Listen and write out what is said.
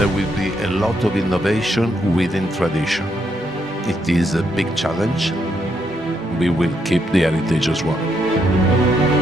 there will be a lot of innovation within tradition. It is a big challenge. We will keep the heritage as well.